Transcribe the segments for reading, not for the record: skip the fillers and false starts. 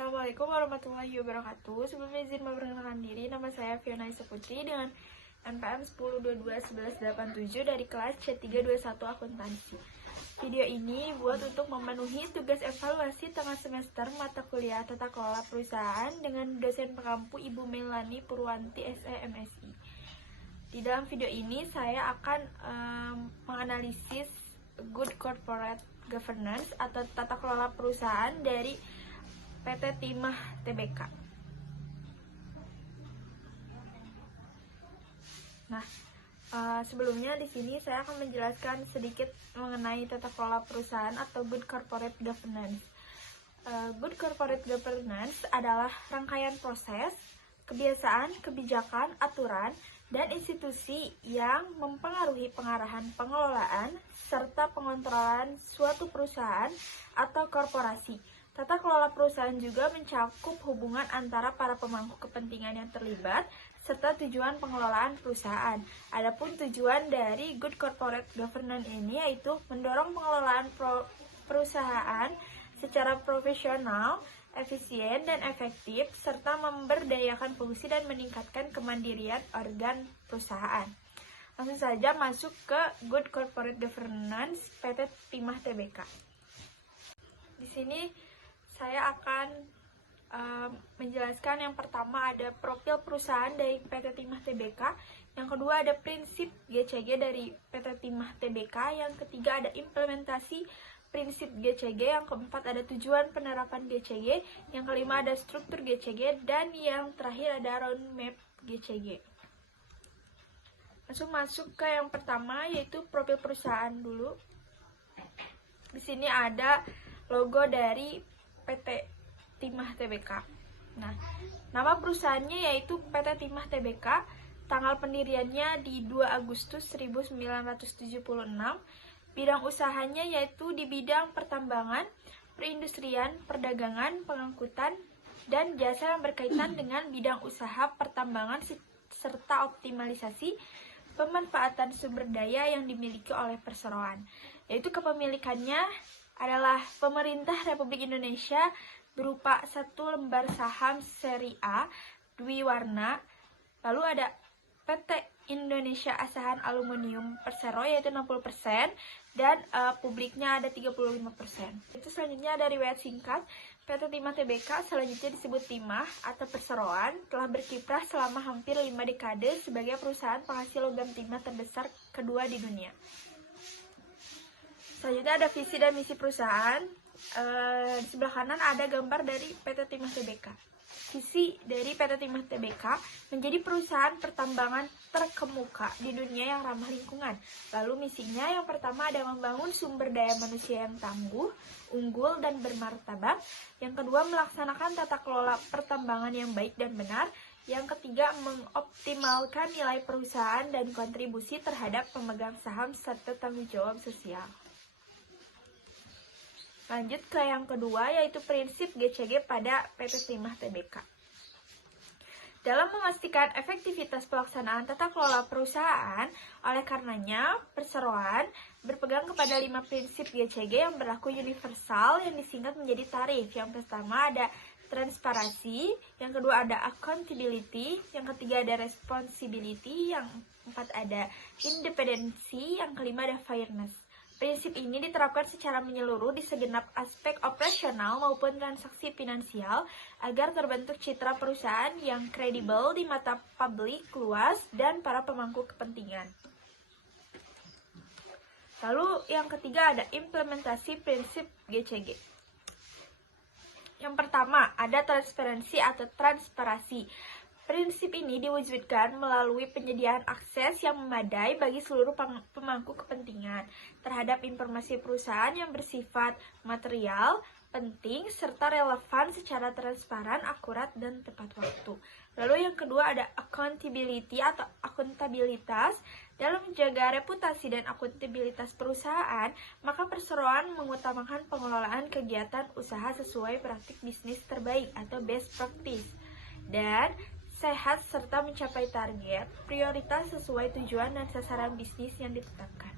Assalamualaikum warahmatullahi wabarakatuh. Sebelumnya izin memperkenalkan diri, nama saya Fiona Isa Putri dengan NPM 10221187 dari kelas C321 Akuntansi. Video ini buat untuk memenuhi tugas evaluasi tengah semester mata kuliah Tata Kelola Perusahaan dengan dosen pengampu Ibu Melani Purwanti SEMSI. Di dalam video ini saya akan menganalisis Good Corporate Governance atau tata kelola perusahaan dari PT Timah Tbk. Nah, sebelumnya di sini saya akan menjelaskan sedikit mengenai tata kelola perusahaan atau Good Corporate Governance. Good Corporate Governance adalah rangkaian proses, kebiasaan, kebijakan, aturan, dan institusi yang mempengaruhi pengarahan pengelolaan serta pengontrolan suatu perusahaan atau korporasi. Tata kelola perusahaan juga mencakup hubungan antara para pemangku kepentingan yang terlibat serta tujuan pengelolaan perusahaan. Adapun tujuan dari Good Corporate Governance ini yaitu mendorong pengelolaan perusahaan secara profesional, efisien dan efektif, serta memberdayakan fungsi dan meningkatkan kemandirian organ perusahaan. Langsung saja masuk ke Good Corporate Governance PT Timah Tbk. Di sini saya akan menjelaskan yang pertama ada profil perusahaan dari PT Timah Tbk, yang kedua ada prinsip GCG dari PT Timah Tbk, yang ketiga ada implementasi prinsip GCG, yang keempat ada tujuan penerapan GCG, yang kelima ada struktur GCG, dan yang terakhir ada roadmap GCG. Langsung masuk ke yang pertama yaitu profil perusahaan dulu. Di sini ada logo dari PT Timah Tbk. Nah, nama perusahaannya yaitu PT Timah Tbk, tanggal pendiriannya di 2 Agustus 1976. Bidang usahanya yaitu di bidang pertambangan, perindustrian, perdagangan, pengangkutan, dan jasa yang berkaitan dengan bidang usaha pertambangan serta optimalisasi pemanfaatan sumber daya yang dimiliki oleh perseroan. Yaitu kepemilikannya adalah pemerintah Republik Indonesia berupa 1 lembar saham seri A Dwiwarna, lalu ada PT Indonesia Asahan Aluminium Persero yaitu 60%, dan publiknya ada 35%. Itu selanjutnya ada riwayat singkat. PT Timah Tbk selanjutnya disebut Timah atau Perseroan, telah berkiprah selama hampir 5 dekade sebagai perusahaan penghasil logam timah terbesar kedua di dunia. Selanjutnya ada visi dan misi perusahaan. Di sebelah kanan ada gambar dari PT Timah Tbk. Visi dari PT Timah Tbk menjadi perusahaan pertambangan terkemuka di dunia yang ramah lingkungan. Lalu misinya yang pertama ada membangun sumber daya manusia yang tangguh, unggul, dan bermartabat. Yang kedua melaksanakan tata kelola pertambangan yang baik dan benar. Yang ketiga mengoptimalkan nilai perusahaan dan kontribusi terhadap pemegang saham serta tanggung jawab sosial. Lanjut ke yang kedua yaitu prinsip GCG pada PT Timah Tbk. Dalam memastikan efektivitas pelaksanaan tata kelola perusahaan, oleh karenanya perseroan berpegang kepada 5 prinsip GCG yang berlaku universal yang disingkat menjadi tarif. Yang pertama ada transparansi, yang kedua ada accountability, yang ketiga ada responsibility, yang keempat ada independensi, yang kelima ada fairness. Prinsip ini diterapkan secara menyeluruh di segenap aspek operasional maupun transaksi finansial agar terbentuk citra perusahaan yang kredibel di mata publik luas dan para pemangku kepentingan. Lalu yang ketiga ada implementasi prinsip GCG. Yang pertama ada transparansi atau transparansi. Prinsip ini diwujudkan melalui penyediaan akses yang memadai bagi seluruh pemangku kepentingan terhadap informasi perusahaan yang bersifat material, penting, serta relevan secara transparan, akurat, dan tepat waktu. Lalu yang kedua ada accountability atau akuntabilitas. Dalam menjaga reputasi dan akuntabilitas perusahaan, maka perseroan mengutamakan pengelolaan kegiatan usaha sesuai praktik bisnis terbaik atau best practice. Dan sehat serta mencapai target, prioritas sesuai tujuan dan sasaran bisnis yang ditetapkan.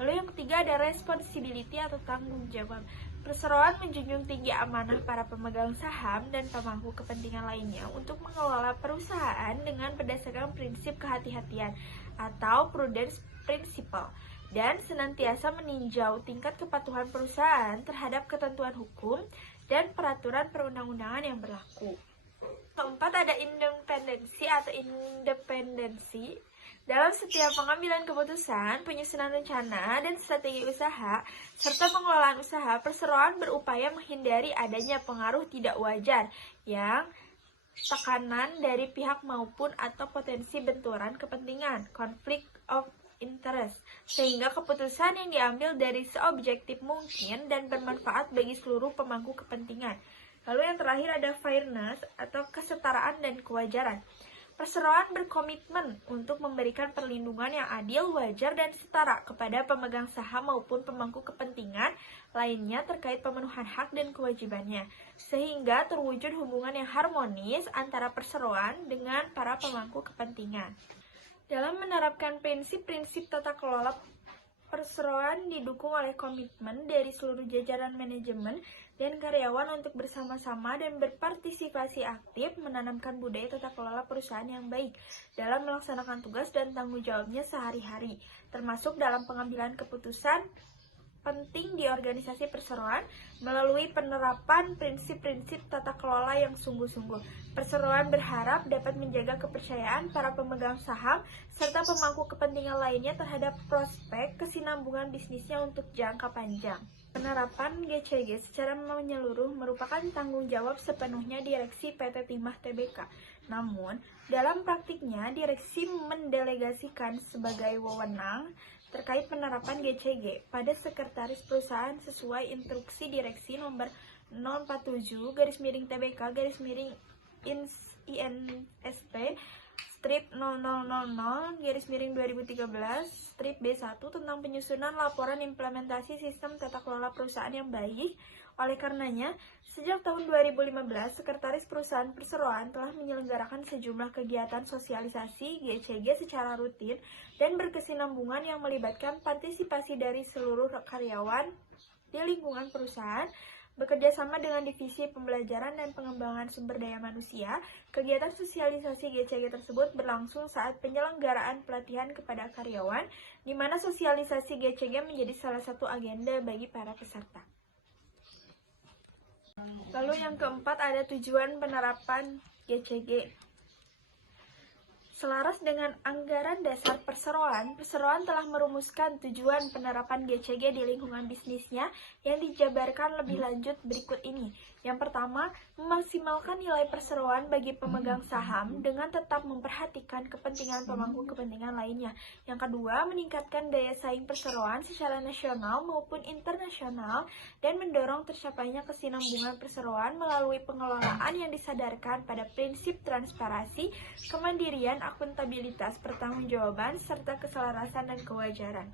Lalu yang ketiga ada responsibility atau tanggung jawab. Perseroan menjunjung tinggi amanah para pemegang saham dan pemangku kepentingan lainnya untuk mengelola perusahaan dengan berdasarkan prinsip kehati-hatian atau prudence principle dan senantiasa meninjau tingkat kepatuhan perusahaan terhadap ketentuan hukum dan peraturan perundang-undangan yang berlaku. Keempat, ada independensi dalam setiap pengambilan keputusan, penyusunan rencana, dan strategi usaha, serta pengelolaan usaha. Perseroan berupaya menghindari adanya pengaruh tidak wajar yang tekanan dari pihak maupun atau potensi benturan kepentingan, conflict of interest, sehingga keputusan yang diambil dari seobjektif mungkin dan bermanfaat bagi seluruh pemangku kepentingan. Lalu yang terakhir ada fairness atau kesetaraan dan kewajaran. Perseroan berkomitmen untuk memberikan perlindungan yang adil, wajar, dan setara kepada pemegang saham maupun pemangku kepentingan lainnya terkait pemenuhan hak dan kewajibannya, sehingga terwujud hubungan yang harmonis antara perseroan dengan para pemangku kepentingan. Dalam menerapkan prinsip-prinsip tata kelola, perseroan didukung oleh komitmen dari seluruh jajaran manajemen dan karyawan untuk bersama-sama dan berpartisipasi aktif menanamkan budaya tata kelola perusahaan yang baik dalam melaksanakan tugas dan tanggung jawabnya sehari-hari, termasuk dalam pengambilan keputusan penting di organisasi perseroan melalui penerapan prinsip-prinsip tata kelola yang sungguh-sungguh. Perseroan berharap dapat menjaga kepercayaan para pemegang saham serta pemangku kepentingan lainnya terhadap prospek kesinambungan bisnisnya untuk jangka panjang. Penerapan GCG secara menyeluruh merupakan tanggung jawab sepenuhnya Direksi PT Timah Tbk. Namun, dalam praktiknya, Direksi mendelegasikan sebagai wewenang terkait penerapan GCG pada Sekretaris Perusahaan sesuai instruksi Direksi nomor 047-INSP strip 0000-2013 strip B1 tentang penyusunan laporan implementasi sistem tata kelola perusahaan yang baik. Oleh karenanya, sejak tahun 2015, Sekretaris Perusahaan Perseroan telah menyelenggarakan sejumlah kegiatan sosialisasi GCG secara rutin dan berkesinambungan yang melibatkan partisipasi dari seluruh karyawan di lingkungan perusahaan. Bekerja sama dengan Divisi Pembelajaran dan Pengembangan Sumber Daya Manusia, kegiatan sosialisasi GCG tersebut berlangsung saat penyelenggaraan pelatihan kepada karyawan, di mana sosialisasi GCG menjadi salah satu agenda bagi para peserta. Lalu yang keempat ada tujuan penerapan GCG. Selaras dengan anggaran dasar perseroan, perseroan telah merumuskan tujuan penerapan GCG di lingkungan bisnisnya yang dijabarkan lebih lanjut berikut ini. Yang pertama, memaksimalkan nilai perseroan bagi pemegang saham dengan tetap memperhatikan kepentingan pemangku kepentingan lainnya. Yang kedua, meningkatkan daya saing perseroan secara nasional maupun internasional dan mendorong tercapainya kesinambungan perseroan melalui pengelolaan yang disadarkan pada prinsip transparansi, kemandirian, akuntabilitas, pertanggungjawaban, serta keselarasan dan kewajaran.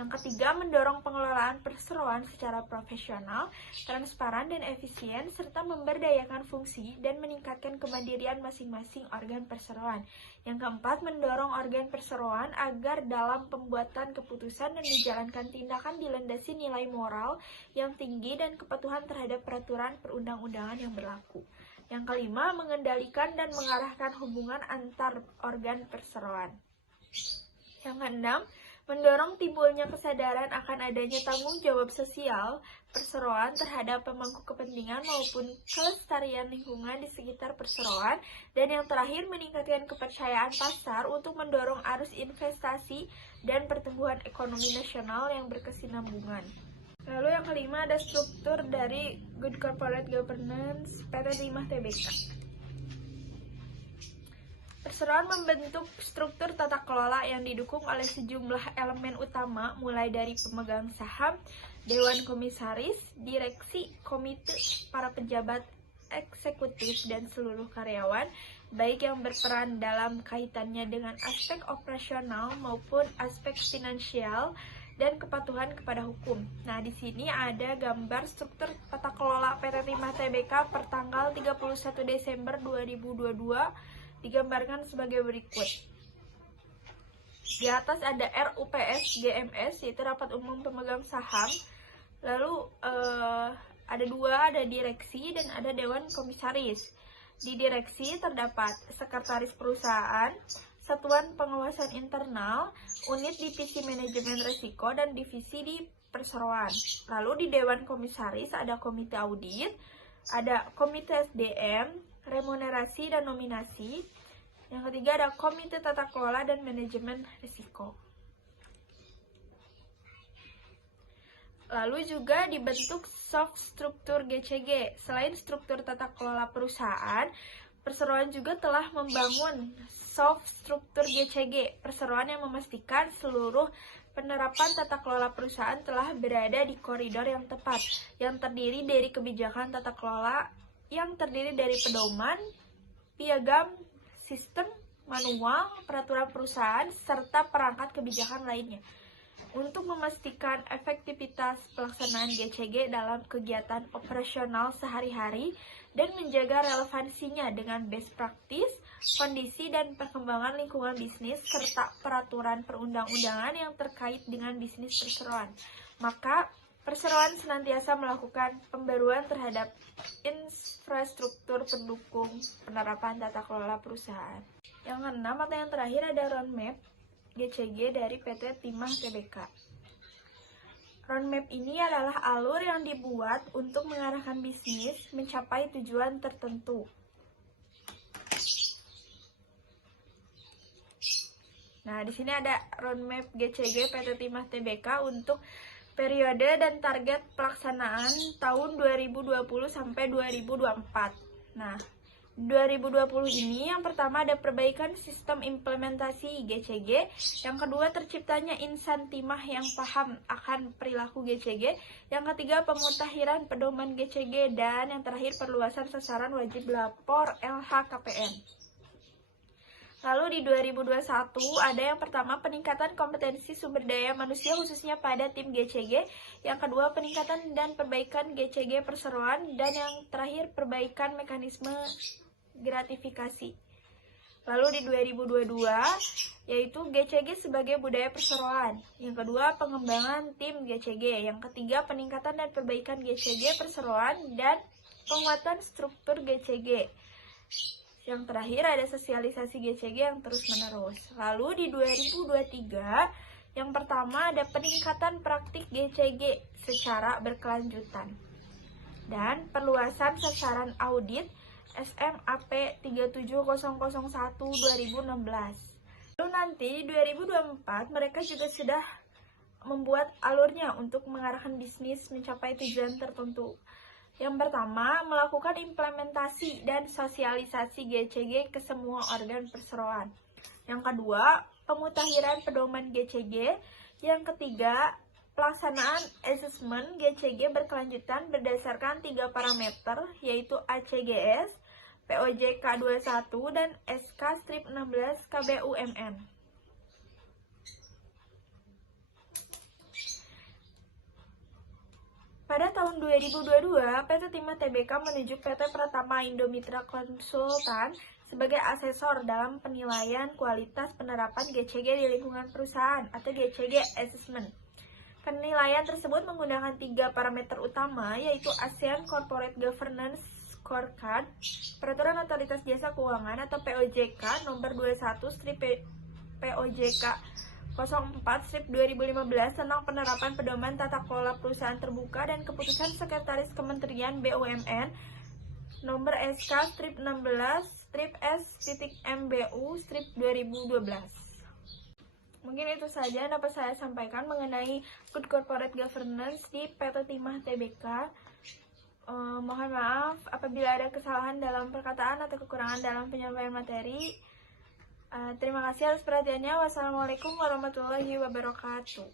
Yang ketiga, mendorong pengelolaan perseroan secara profesional, transparan, dan efisien, serta memberdayakan fungsi dan meningkatkan kemandirian masing-masing organ perseroan. Yang keempat, mendorong organ perseroan agar dalam pembuatan keputusan dan menjalankan tindakan dilandasi nilai moral yang tinggi dan kepatuhan terhadap peraturan perundang-undangan yang berlaku. Yang kelima, mengendalikan dan mengarahkan hubungan antar organ perseroan. Yang keenam, mendorong timbulnya kesadaran akan adanya tanggung jawab sosial perseroan terhadap pemangku kepentingan maupun kelestarian lingkungan di sekitar perseroan. Dan yang terakhir, meningkatkan kepercayaan pasar untuk mendorong arus investasi dan pertumbuhan ekonomi nasional yang berkesinambungan. Lalu yang kelima ada struktur dari Good Corporate Governance PT Timah Tbk. Perseroan membentuk struktur tata kelola yang didukung oleh sejumlah elemen utama, mulai dari pemegang saham, dewan komisaris, direksi, komite, para pejabat eksekutif, dan seluruh karyawan, baik yang berperan dalam kaitannya dengan aspek operasional maupun aspek finansial dan kepatuhan kepada hukum. Nah, di sini ada gambar struktur tata kelola PT Timah Tbk per tanggal 31 Desember 2022 digambarkan sebagai berikut. Di atas ada RUPS GMS, yaitu Rapat Umum Pemegang Saham. Lalu ada direksi dan ada dewan komisaris. Di direksi terdapat sekretaris perusahaan, satuan pengawasan internal, unit divisi manajemen risiko, dan divisi di perseroan. Lalu di dewan komisaris ada komite audit, ada komite SDM, remunerasi dan nominasi. Yang ketiga ada komite tata kelola dan manajemen risiko. Lalu juga dibentuk soft struktur GCG. Selain struktur tata kelola perusahaan, perseroan juga telah membangun soft struktur GCG. Perseroan yang memastikan seluruh penerapan tata kelola perusahaan telah berada di koridor yang tepat, yang terdiri dari kebijakan tata kelola, yang terdiri dari pedoman, piagam, sistem, manual, peraturan perusahaan, serta perangkat kebijakan lainnya. Untuk memastikan efektivitas pelaksanaan GCG dalam kegiatan operasional sehari-hari dan menjaga relevansinya dengan best practice, kondisi dan perkembangan lingkungan bisnis, serta peraturan perundang-undangan yang terkait dengan bisnis perseroan, maka perseroan senantiasa melakukan pembaruan terhadap infrastruktur pendukung penerapan tata kelola perusahaan. Yang keenam atau yang terakhir ada roadmap GCG dari PT Timah Tbk. Roadmap ini adalah alur yang dibuat untuk mengarahkan bisnis mencapai tujuan tertentu. Nah, di sini ada roadmap GCG PT Timah Tbk untuk periode dan target pelaksanaan tahun 2020 sampai 2024. Nah, 2020 ini yang pertama ada perbaikan sistem implementasi GCG, yang kedua terciptanya insan timah yang paham akan perilaku GCG, yang ketiga pemutahiran pedoman GCG, dan yang terakhir perluasan sasaran wajib lapor LHKPN. Lalu di 2021 ada yang pertama peningkatan kompetensi sumber daya manusia khususnya pada tim GCG, yang kedua peningkatan dan perbaikan GCG perseroan, dan yang terakhir perbaikan mekanisme gratifikasi. Lalu di 2022 yaitu GCG sebagai budaya perseroan, yang kedua pengembangan tim GCG, yang ketiga peningkatan dan perbaikan GCG perseroan dan penguatan struktur GCG. Yang terakhir ada sosialisasi GCG yang terus-menerus. Lalu di 2023, yang pertama ada peningkatan praktik GCG secara berkelanjutan dan perluasan sasaran audit SMAP 37001 2016. Lalu nanti di 2024 mereka juga sudah membuat alurnya untuk mengarahkan bisnis mencapai tujuan tertentu. Yang pertama, melakukan implementasi dan sosialisasi GCG ke semua organ perseroan. Yang kedua, pemutahiran pedoman GCG. Yang ketiga, pelaksanaan asesmen GCG berkelanjutan berdasarkan 3 parameter, yaitu ACGS, POJK 21, dan SK-16 KBUMN. Pada tahun 2022, PT Timah Tbk menunjuk PT Pratama Indo Mitra Konsultan sebagai asesor dalam penilaian kualitas penerapan GCG di lingkungan perusahaan atau GCG Assessment. Penilaian tersebut menggunakan 3 parameter utama, yaitu ASEAN Corporate Governance Scorecard, Peraturan Otoritas Jasa Keuangan atau POJK nomor 21/POJK 04/2015 tentang penerapan pedoman tata kelola perusahaan terbuka, dan keputusan Sekretaris Kementerian BUMN nomor SK-16-S-MBU-2012. Mungkin itu saja yang dapat saya sampaikan mengenai Good Corporate Governance di PT Timah Tbk. Mohon maaf apabila ada kesalahan dalam perkataan atau kekurangan dalam penyampaian materi. Terima kasih atas perhatiannya. Wassalamualaikum warahmatullahi wabarakatuh.